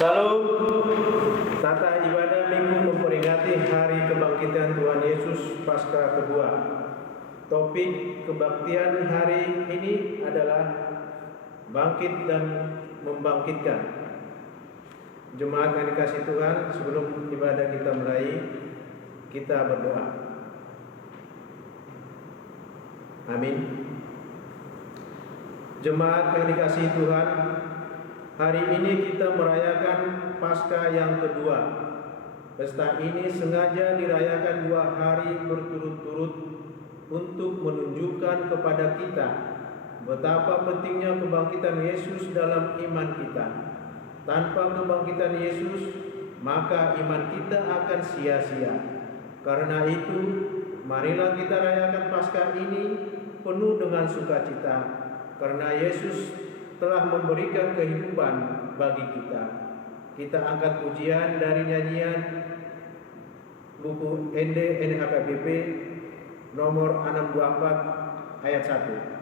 Salam. Tata ibadah minggu memperingati hari kebangkitan Tuhan Yesus Paskah kedua. Topik kebaktian hari ini adalah bangkit dan membangkitkan. Jemaat yang dikasihi Tuhan, sebelum ibadah kita mulai, kita berdoa. Amin. Jemaat yang dikasihi Tuhan, hari ini kita merayakan Paskah yang kedua. Pesta ini sengaja dirayakan 2 hari berturut-turut untuk menunjukkan kepada kita betapa pentingnya kebangkitan Yesus dalam iman kita. Tanpa kebangkitan Yesus, maka iman kita akan sia-sia. Karena itu, marilah kita rayakan Paskah ini penuh dengan sukacita, karena Yesus telah memberikan kehidupan bagi kita. Kita angkat pujian dari nyanyian buku NHKBP nomor 624 ayat 1.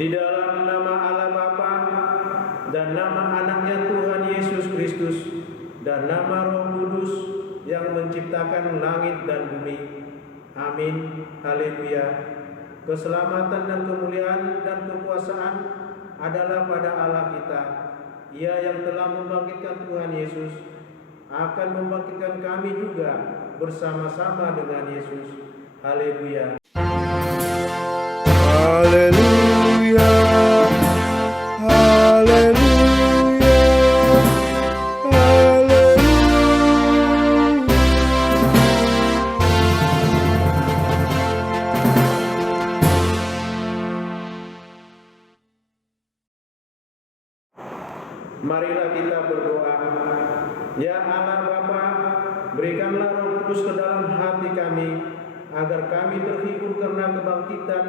Di dalam nama Allah Bapa dan nama anaknya Tuhan Yesus Kristus dan nama Roh Kudus yang menciptakan langit dan bumi. Amin. Haleluya. Keselamatan dan kemuliaan dan kekuasaan adalah pada Allah kita. Ia yang telah membangkitkan Tuhan Yesus akan membangkitkan kami juga bersama-sama dengan Yesus. Haleluya. Haleluya, haleluya, haleluya. Marilah kita berdoa. Ya Allah Bapa, berikanlah Roh Kudus ke dalam hati kami, agar kami terhibur karena kebangkitan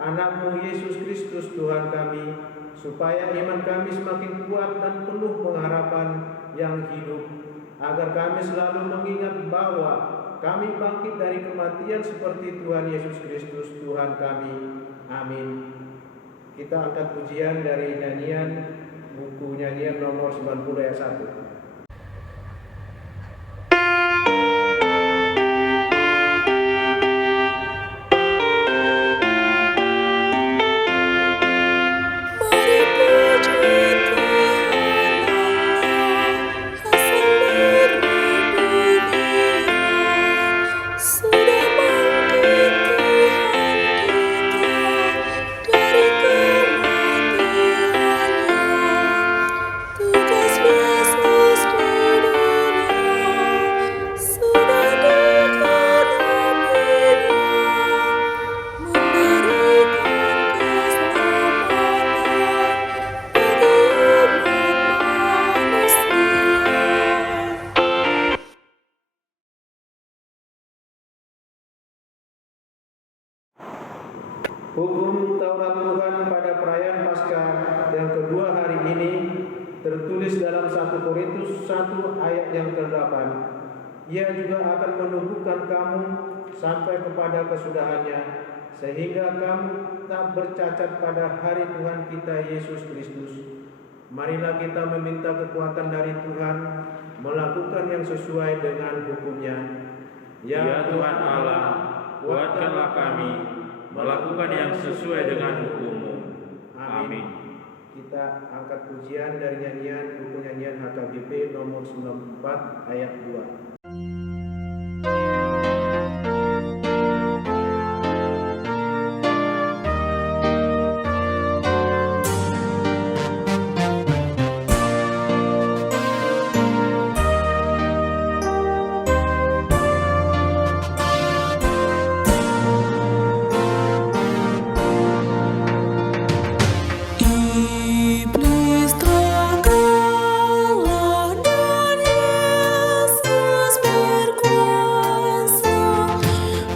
Anak-Mu Yesus Kristus Tuhan kami, supaya iman kami semakin kuat dan penuh pengharapan yang hidup, agar kami selalu mengingat bahwa kami bangkit dari kematian seperti Tuhan Yesus Kristus Tuhan kami. Amin. Kita angkat pujian dari nyanyian buku nyanyian nomor 90 ayat 1. Hukum Taurat Tuhan pada perayaan Paskah yang kedua hari ini tertulis dalam 1 Korintus 1 ayat yang ke-8. Ia juga akan menumbuhkan kamu sampai kepada kesudahannya, sehingga kamu tak bercacat pada hari Tuhan kita Yesus Kristus. Marilah kita meminta kekuatan dari Tuhan melakukan melakukan yang sesuai dengan hukum-Nya. Ya Tuhan Allah, kuatkanlah kami melakukan yang sesuai dengan hukum-Mu. Amin. Kita angkat pujian dari nyanyian buku nyanyian HKBP nomor 94 ayat 2. Iblis tak kalah dan Yesus berkuasa.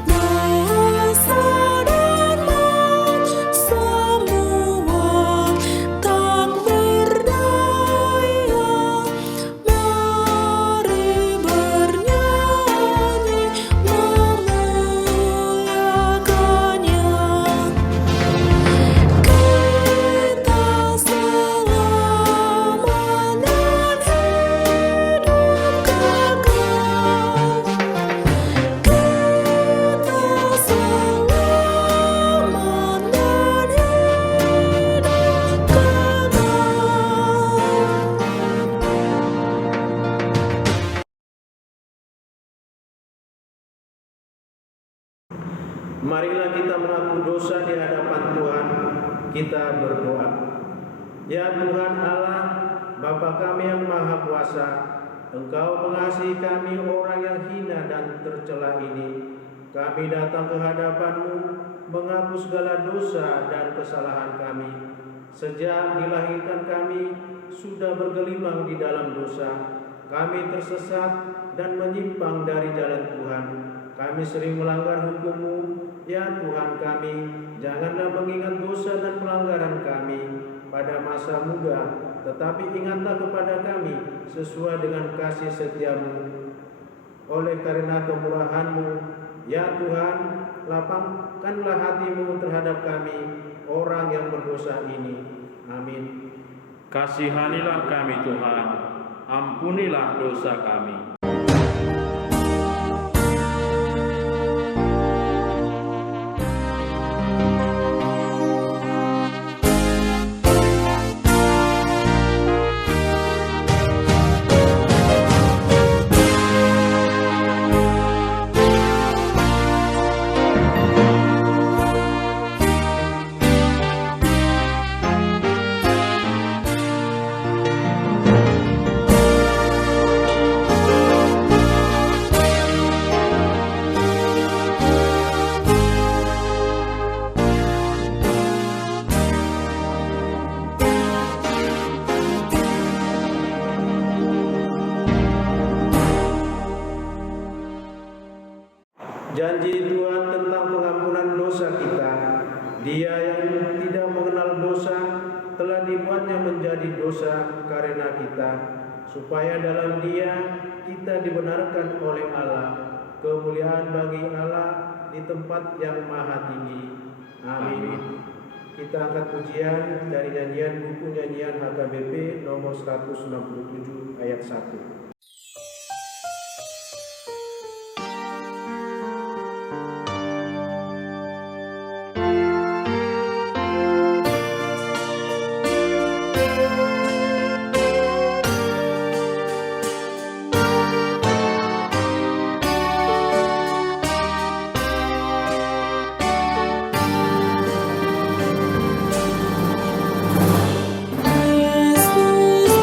Dosa dan maut semua tak berdaya. Mari bernyanyi memuliakannya. Kita selamat dan hidup kekal. Kita selamat dan hidup Marilah kita mengaku dosa di hadapan Tuhan. Kita berdoa. Ya Tuhan Allah, Bapa kami yang Maha Kuasa, Engkau mengasihi kami orang yang hina dan tercela ini. Kami datang ke hadapan-Mu mengaku segala dosa dan kesalahan kami. Sejak dilahirkan kami sudah bergelimang di dalam dosa. Kami tersesat dan menyimpang dari jalan Tuhan. Kami sering melanggar hukum-Mu. Ya Tuhan kami, janganlah mengingat dosa dan pelanggaran kami pada masa muda, tetapi ingatlah kepada kami sesuai dengan kasih setia-Mu. Oleh karena kemurahan-Mu, ya Tuhan, lapangkanlah hati-Mu terhadap kami, orang yang berdosa ini. Amin. Kasihanilah kami Tuhan, ampunilah dosa kami. Janji Tuhan tentang pengampunan dosa kita. Dia yang tidak mengenal dosa telah dibuatnya menjadi dosa karena kita, supaya dalam Dia kita dibenarkan oleh Allah. Kemuliaan bagi Allah di tempat yang maha tinggi. Amin. Kita angkat pujian dari nyanyian buku nyanyian HKBP nomor 167 ayat 1. Yesus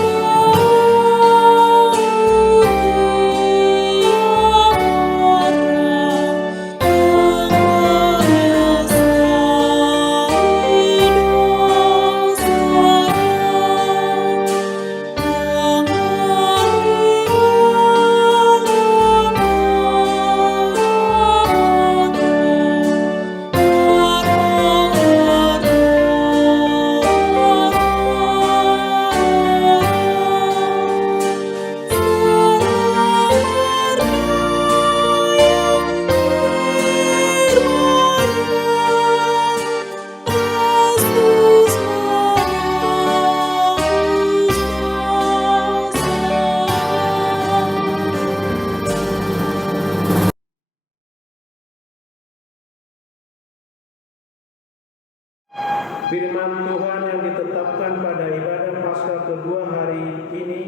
Firman Tuhan yang ditetapkan pada ibadah Paskah kedua hari ini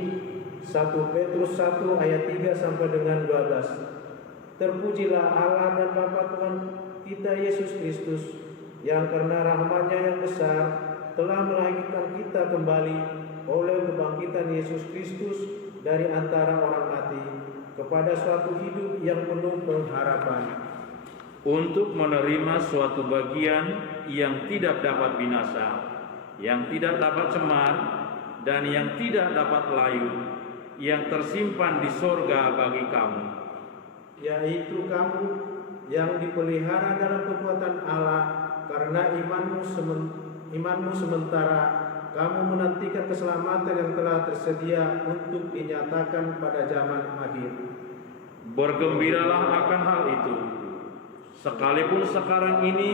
1 Petrus 1 ayat 3 sampai dengan 12. Terpujilah Allah dan Bapa Tuhan kita Yesus Kristus, yang karena rahmat-Nya yang besar telah melahirkan kita kembali oleh kebangkitan Yesus Kristus dari antara orang mati kepada suatu hidup yang penuh pengharapan, untuk menerima suatu bagian yang tidak dapat binasa, yang tidak dapat cemar, dan yang tidak dapat layu, yang tersimpan di sorga bagi kamu, yaitu kamu yang dipelihara dalam kekuatan Allah karena imanmu sementara kamu menantikan keselamatan yang telah tersedia untuk dinyatakan pada zaman akhir. Bergembiralah akan hal itu, sekalipun sekarang ini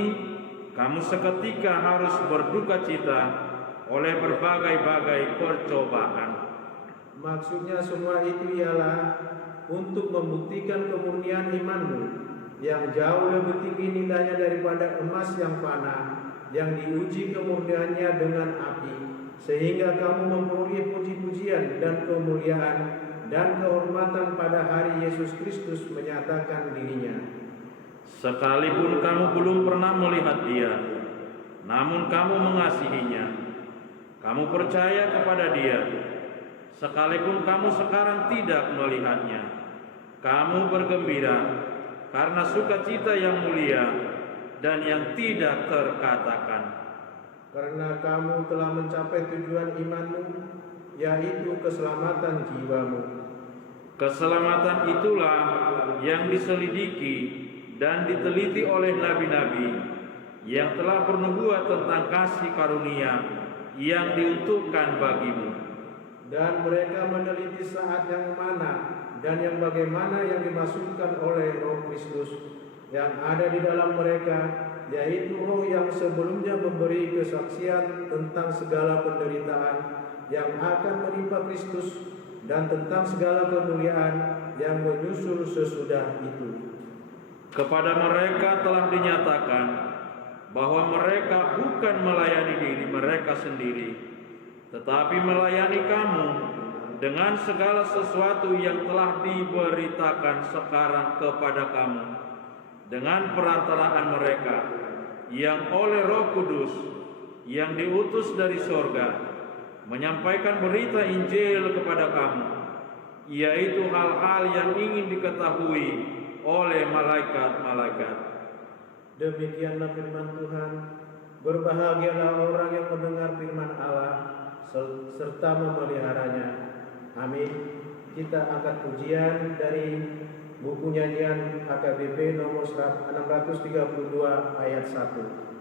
kamu seketika harus berduka cita oleh berbagai-bagai percobaan. Maksudnya semua itu ialah untuk membuktikan kemurnian imanmu yang jauh lebih tinggi nilainya daripada emas yang fana, yang diuji kemurniannya dengan api, sehingga kamu memperoleh puji-pujian dan kemuliaan dan kehormatan pada hari Yesus Kristus menyatakan dirinya. Sekalipun kamu belum pernah melihat Dia, namun kamu mengasihinya, kamu percaya kepada Dia. Sekalipun kamu sekarang tidak melihatnya, kamu bergembira karena sukacita yang mulia dan yang tidak terkatakan. Karena kamu telah mencapai tujuan imanmu, yaitu keselamatan jiwamu. Keselamatan itulah yang diselidiki dan diteliti oleh nabi-nabi yang telah bernubuat tentang kasih karunia yang diuntukkan bagimu. Dan mereka meneliti saat yang mana dan yang bagaimana yang dimaksudkan oleh Roh Kristus yang ada di dalam mereka, yaitu Roh yang sebelumnya memberi kesaksian tentang segala penderitaan yang akan menimpa Kristus dan tentang segala kemuliaan yang menyusul sesudah itu. Kepada mereka telah dinyatakan bahwa mereka bukan melayani diri mereka sendiri, tetapi melayani kamu dengan segala sesuatu yang telah diberitakan sekarang kepada kamu dengan perantaraan mereka yang oleh Roh Kudus yang diutus dari sorga menyampaikan berita Injil kepada kamu, yaitu hal-hal yang ingin diketahui oleh malaikat-malaikat. Demikianlah firman Tuhan. Berbahagialah orang yang mendengar firman Allah serta memeliharanya. Amin. Kita angkat pujian dari buku nyanyian HKBP nomor 632 ayat 1.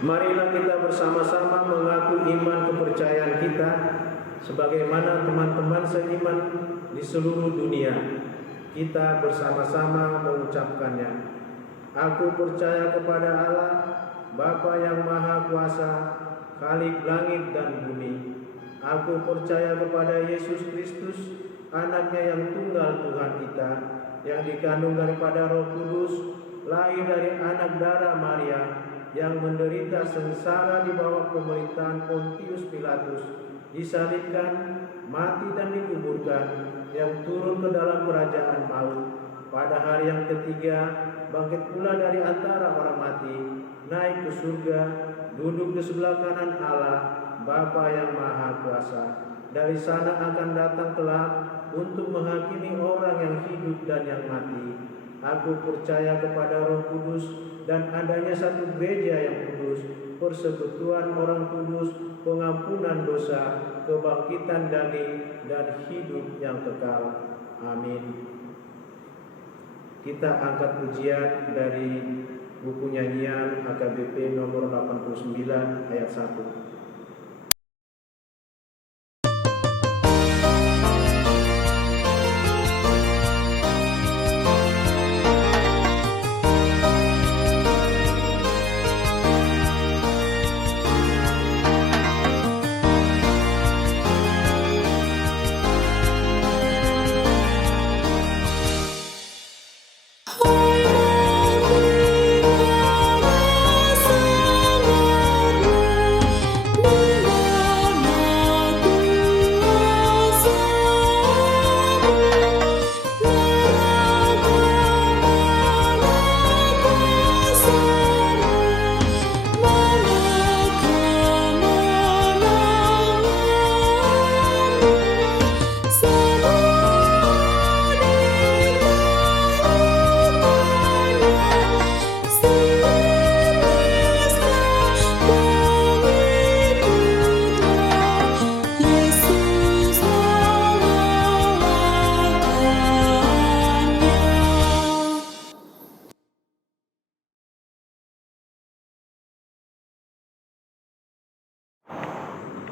Marilah kita bersama-sama mengaku iman kepercayaan kita sebagaimana teman-teman seiman di seluruh dunia. Kita bersama-sama mengucapkannya. Aku percaya kepada Allah, Bapa yang Maha Kuasa, Khalik langit dan bumi. Aku percaya kepada Yesus Kristus, Anaknya yang tunggal Tuhan kita, yang dikandung daripada Roh Kudus, lahir dari anak darah Maria, yang menderita sengsara di bawah pemerintahan Pontius Pilatus, disalibkan, mati dan dikuburkan, yang turun ke dalam kerajaan maut. Pada hari yang ketiga, bangkit pula dari antara orang mati, naik ke surga, duduk di sebelah kanan Allah, Bapa yang Maha Kuasa. Dari sana akan datang kelak untuk menghakimi orang yang hidup dan yang mati. Aku percaya kepada Roh Kudus dan adanya satu gereja yang kudus, persekutuan orang kudus, pengampunan dosa, kebangkitan daging, dan hidup yang kekal. Amin. Kita angkat pujian dari buku nyanyian AKBP nomor 89 ayat 1.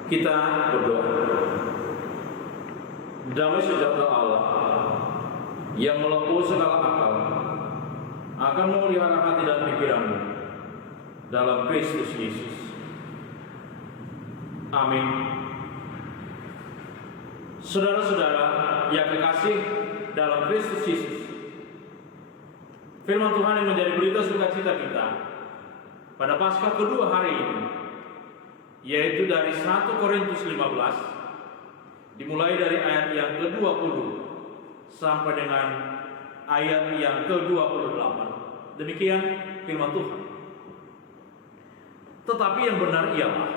Kita berdoa. Damai sejahtera Allah yang melepuh segala akal akan memelihara hati dan pikiranmu dalam Kristus Yesus. Amin. Saudara-saudara yang kekasih dalam Kristus Yesus, firman Tuhan yang menjadi berita sukacita kita pada Paskah kedua hari ini, yaitu dari 1 Korintus 15, dimulai dari ayat yang ke-20 sampai dengan ayat yang ke-28. Demikian firman Tuhan. Tetapi yang benar ialah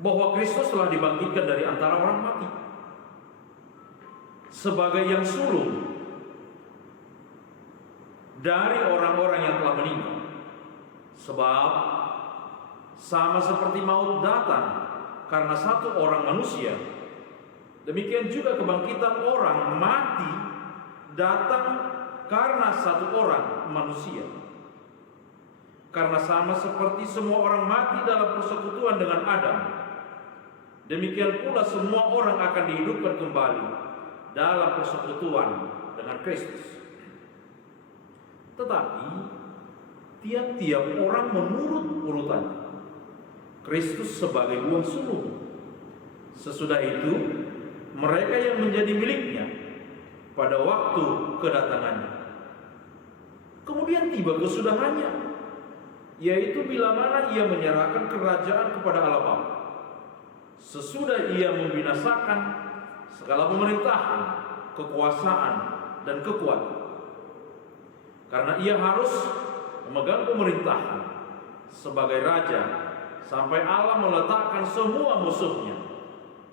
bahwa Kristus telah dibangkitkan dari antara orang mati sebagai yang sulung dari orang-orang yang telah meninggal. Sebab sama seperti maut datang karena satu orang manusia, demikian juga kebangkitan orang mati datang karena satu orang manusia. Karena sama seperti semua orang mati dalam persekutuan dengan Adam, demikian pula semua orang akan dihidupkan kembali dalam persekutuan dengan Kristus. Tetapi tiap-tiap orang menurut urutannya. Kristus sebagai buah sulung. Sesudah itu mereka yang menjadi miliknya pada waktu kedatangannya. Kemudian tiba kesudahannya, yaitu bila mana ia menyerahkan kerajaan kepada Allah Bapa. Sesudah ia membinasakan segala pemerintahan, kekuasaan, dan kekuatan. Karena ia harus memegang pemerintahan sebagai raja sampai Allah meletakkan semua musuhnya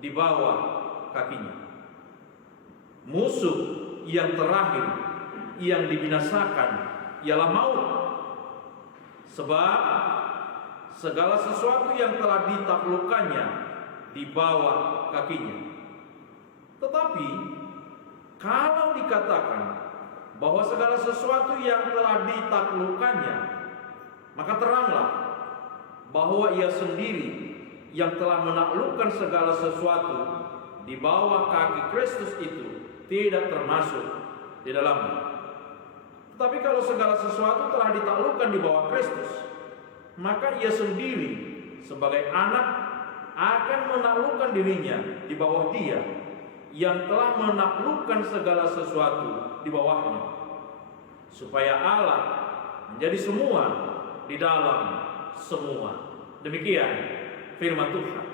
di bawah kakinya. Musuh yang terakhir yang dibinasakan ialah maut. Sebab segala sesuatu yang telah ditaklukkannya di bawah kakinya. Tetapi kalau dikatakan bahwa segala sesuatu yang telah ditaklukkannya, maka teranglah bahwa ia sendiri yang telah menaklukkan segala sesuatu di bawah kaki Kristus itu tidak termasuk di dalamnya. Tetapi kalau segala sesuatu telah ditaklukkan di bawah Kristus, maka ia sendiri sebagai anak akan menaklukkan dirinya di bawah Dia yang telah menaklukkan segala sesuatu di bawahnya, supaya Allah menjadi semua di dalam semua. Demikian firman Tuhan.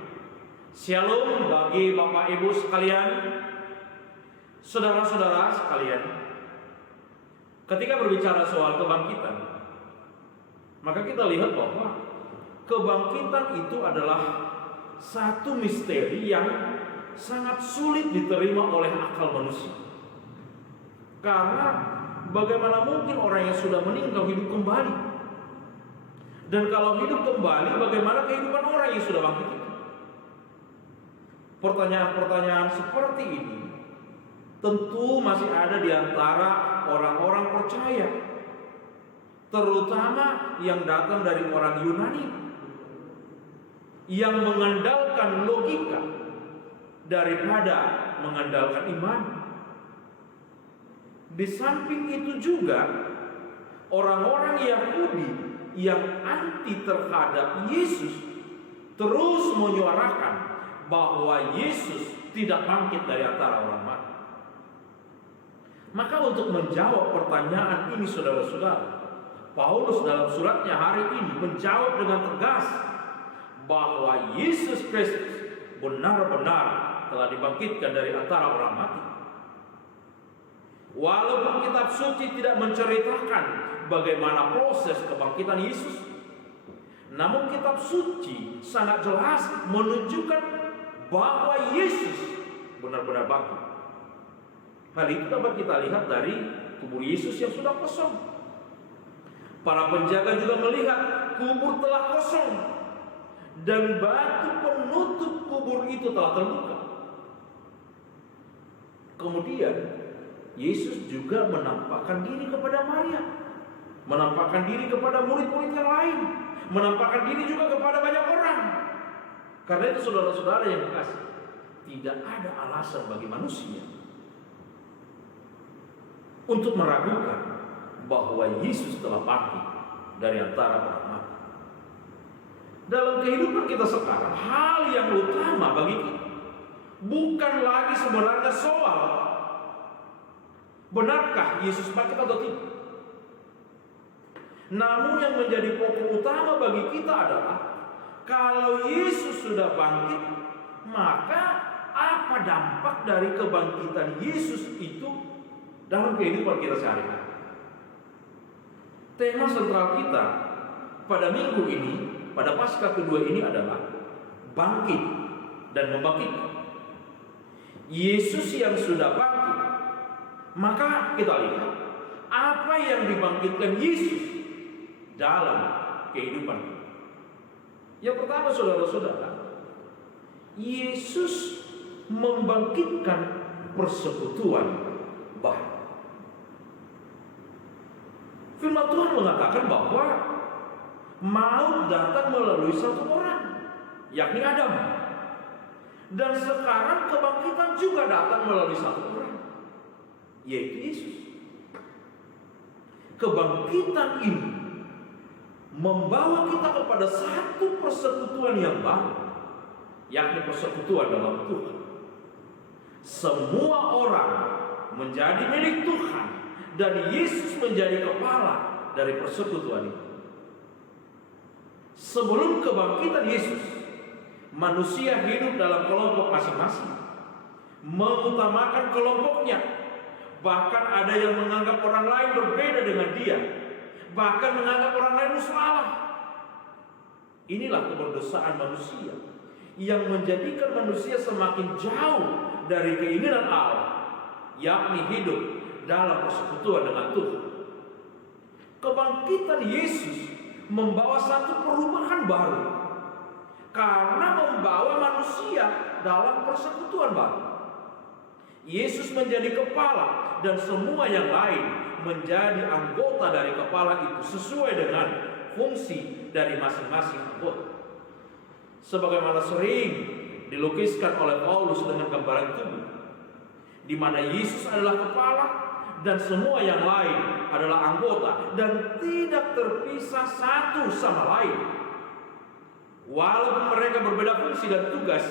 Shalom bagi Bapak Ibu sekalian, saudara-saudara sekalian. Ketika berbicara soal kebangkitan, maka kita lihat bahwa kebangkitan itu adalah satu misteri yang sangat sulit diterima oleh akal manusia. Karena bagaimana mungkin orang yang sudah meninggal hidup kembali? Dan kalau hidup kembali, bagaimana kehidupan orang yang sudah bangkit itu? Pertanyaan-pertanyaan seperti ini tentu masih ada di antara orang-orang percaya, terutama yang datang dari orang Yunani, yang mengandalkan logika daripada mengandalkan iman. Di samping itu juga orang-orang Yahudi yang anti terhadap Yesus terus menyuarakan bahwa Yesus tidak bangkit dari antara orang mati. Maka untuk menjawab pertanyaan ini, saudara-saudara, Paulus dalam suratnya hari ini menjawab dengan tegas bahwa Yesus Kristus benar-benar telah dibangkitkan dari antara orang mati. Walaupun kitab suci tidak menceritakan bagaimana proses kebangkitan Yesus, namun kitab suci sangat jelas menunjukkan bahwa Yesus benar-benar bangkit. Hal itu dapat kita lihat dari kubur Yesus yang sudah kosong. Para penjaga juga melihat kubur telah kosong dan batu penutup kubur itu telah terbuka. Kemudian Yesus juga menampakkan diri kepada Maria, menampakkan diri kepada murid-murid yang lain, menampakkan diri juga kepada banyak orang. Karena itu saudara-saudara yang kekasih, tidak ada alasan bagi manusia untuk meragukan bahwa Yesus telah bangkit dari antara orang mati. Dalam kehidupan kita sekarang, hal yang utama bagi kita bukan lagi sebenarnya soal benarkah Yesus bangkit atau tidak. Namun yang menjadi pokok utama bagi kita adalah kalau Yesus sudah bangkit, maka apa dampak dari kebangkitan Yesus itu dalam kehidupan kita sehari-hari? Tema sentral kita pada minggu ini, pada Paskah kedua ini adalah bangkit dan membangkitkan. Yesus yang sudah bangkit, maka kita lihat apa yang dibangkitkan Yesus dalam kehidupan kita. Yang pertama, saudara-saudara, Yesus membangkitkan persekutuan baru. Firman Tuhan mengatakan bahwa maut datang melalui satu orang, yakni Adam. Dan sekarang kebangkitan juga datang melalui satu orang, yaitu Yesus. Kebangkitan ini membawa kita kepada satu persekutuan yang baru, yakni persekutuan dalam Tuhan. Semua orang menjadi milik Tuhan dan Yesus menjadi kepala dari persekutuan itu. Sebelum kebangkitan Yesus, manusia hidup dalam kelompok masing-masing, mengutamakan kelompoknya. Bahkan ada yang menganggap orang lain berbeda dengan dia, bahkan menganggap orang lain salah. Inilah keberdosaan manusia yang menjadikan manusia semakin jauh dari keinginan Allah, yakni hidup dalam persekutuan dengan Tuhan. Kebangkitan Yesus membawa satu perubahan baru, karena membawa manusia dalam persekutuan baru. Yesus menjadi kepala dan semua yang lain menjadi anggota dari kepala itu sesuai dengan fungsi dari masing-masing anggota. Sebagaimana sering dilukiskan oleh Paulus dengan gambaran tubuh, di mana Yesus adalah kepala dan semua yang lain adalah anggota dan tidak terpisah satu sama lain. Walaupun mereka berbeda fungsi dan tugas.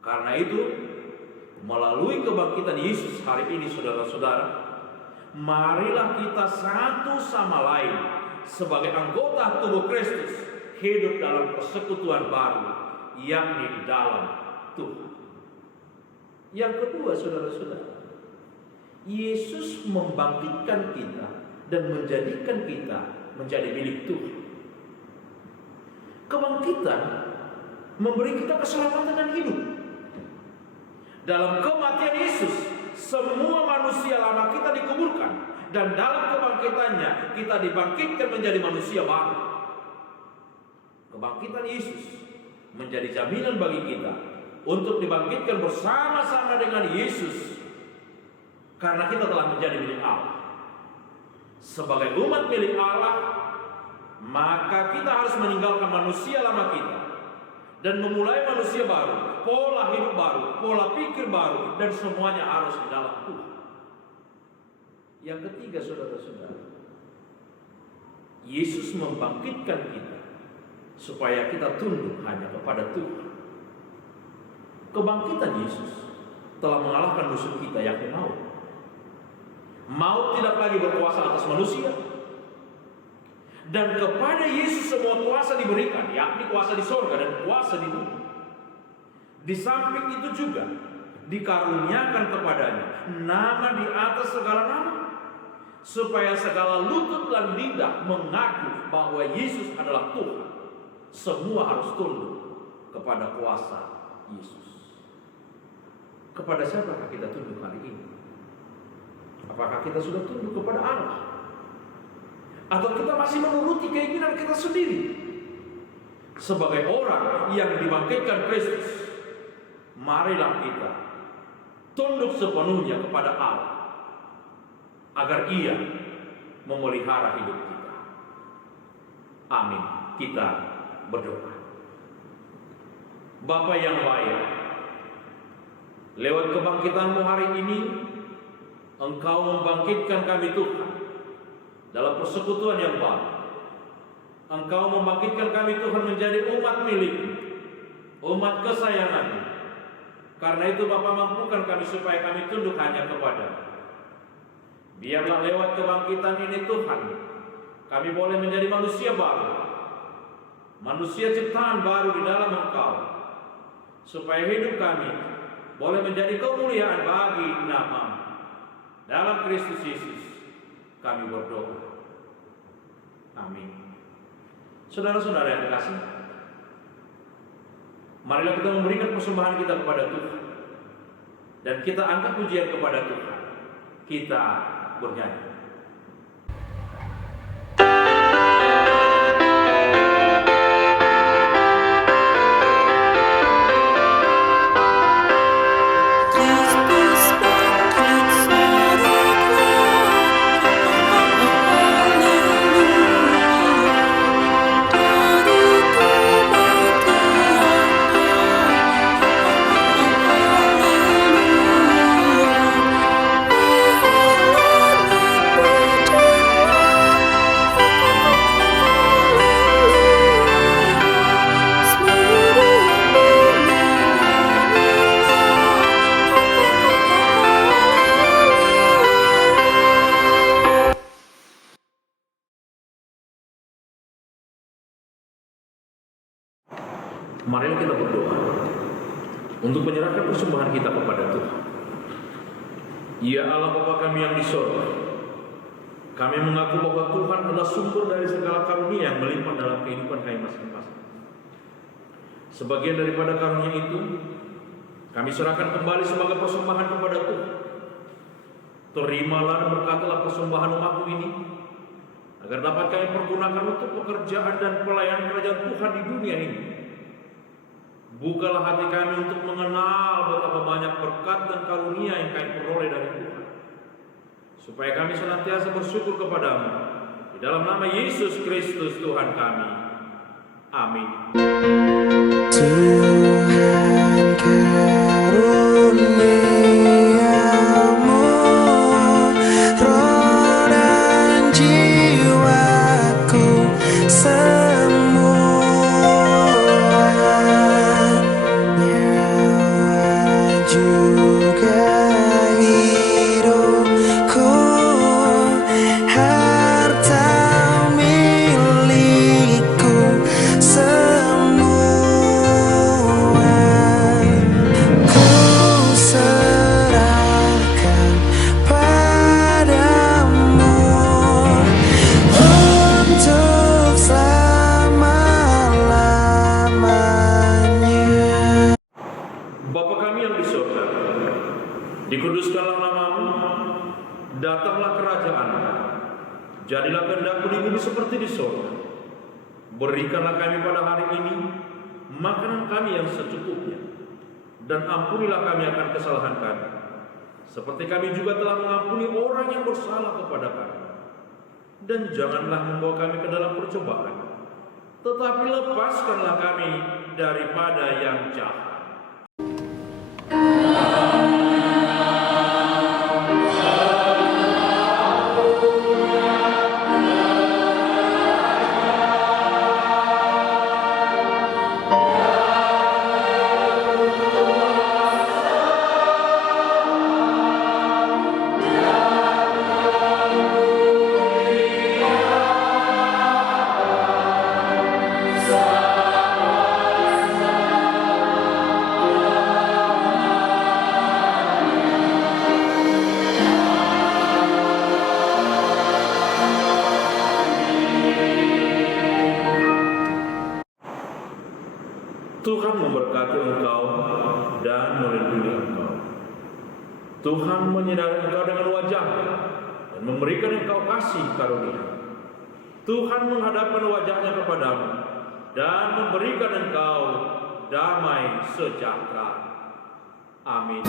Karena itu, melalui kebangkitan Yesus hari ini, saudara-saudara, marilah kita satu sama lain sebagai anggota tubuh Kristus hidup dalam persekutuan baru, yakni di dalam Tuhan. Yang kedua, saudara-saudara, Yesus membangkitkan kita dan menjadikan kita menjadi milik Tuhan. Kebangkitan memberi kita keselamatan dan hidup. Dalam kematian Yesus, semua manusia lama kita dikuburkan, dan dalam kebangkitannya kita dibangkitkan menjadi manusia baru. Kebangkitan Yesus menjadi jaminan bagi kita untuk dibangkitkan bersama-sama dengan Yesus, karena kita telah menjadi milik Allah. Sebagai umat milik Allah, maka kita harus meninggalkan manusia lama kita dan memulai manusia baru, pola hidup baru, pola pikir baru, dan semuanya harus di dalam Tuhan. Yang ketiga, saudara-saudara, Yesus membangkitkan kita supaya kita tunduk hanya kepada Tuhan. Kebangkitan Yesus telah mengalahkan musuh kita, yakni maut. Maut tidak lagi berkuasa atas manusia, dan kepada Yesus semua kuasa diberikan, yakni kuasa di sorga dan kuasa di bumi. Di samping itu juga dikaruniakan kepadanya nama di atas segala nama, supaya segala lutut dan lidah mengaku bahwa Yesus adalah Tuhan. Semua harus tunduk kepada kuasa Yesus. Kepada siapakah kita tunduk hari ini? Apakah kita sudah tunduk kepada Allah? Atau kita masih menuruti keinginan kita sendiri? Sebagai orang yang dibangkitkan Kristus, marilah kita tunduk sepenuhnya kepada Allah, agar Ia memelihara hidup kita. Amin. Kita berdoa. Bapa yang baik, lewat kebangkitan-Mu hari ini, Engkau membangkitkan kami Tuhan dalam persekutuan yang baru. Engkau membangkitkan kami Tuhan menjadi umat milik-Mu, umat kesayangan-Mu. Karena itu Bapa, mampukan kami supaya kami tunduk hanya kepada-Mu. Biarlah lewat kebangkitan ini Tuhan, kami boleh menjadi manusia baru, manusia ciptaan baru di dalam Engkau, supaya hidup kami boleh menjadi kemuliaan bagi nama-Mu. Dalam Kristus Yesus kami berdoa. Amin. Saudara-saudara yang terkasih, marilah kita memberikan persembahan kita kepada Tuhan, dan kita angkat pujian kepada Tuhan. Kita bernyanyi. Kristus bangkit sorgawan, haleluya. Dari kematian, Marilah kita berdoa untuk menyerahkan persembahan kita kepada Tuhan. Ya Allah Bapa kami yang di sorga, kami mengaku bahwa Tuhan adalah sumber dari segala karunia yang melimpah dalam kehidupan kami masing-masing. Sebagian daripada karunia itu kami serahkan kembali sebagai persembahan kepada Tuhan. Terimalah dan berkatilah persembahan umat-Mu ini, agar dapat kami pergunakan untuk pekerjaan dan pelayanan kerajaan Tuhan di dunia ini. Bukalah hati kami untuk mengenal betapa banyak berkat dan karunia yang kami peroleh dari Tuhan, supaya kami senantiasa bersyukur kepada-Mu. Di dalam nama Yesus Kristus Tuhan kami. Amin. Tuhan karuniamu, roh dan jiwaku semuanya, juga hidupku, harta milikku kerajaan-Mu. Jadilah kehendak-Mu di bumi seperti di surga. Berikanlah kami pada hari ini makanan kami yang secukupnya, dan ampunilah kami akan kesalahan kami, seperti kami juga telah mengampuni orang yang bersalah kepada kami. Dan janganlah membawa kami ke dalam percobaan, tetapi lepaskanlah kami daripada yang jahat. Tuhan memberkati engkau dan melindungi engkau. Tuhan menyinari engkau dengan wajah-Nya dan memberikan engkau kasih karunia. Tuhan menghadapkan wajah-Nya kepadamu dan memberikan engkau damai sejahtera. Amin.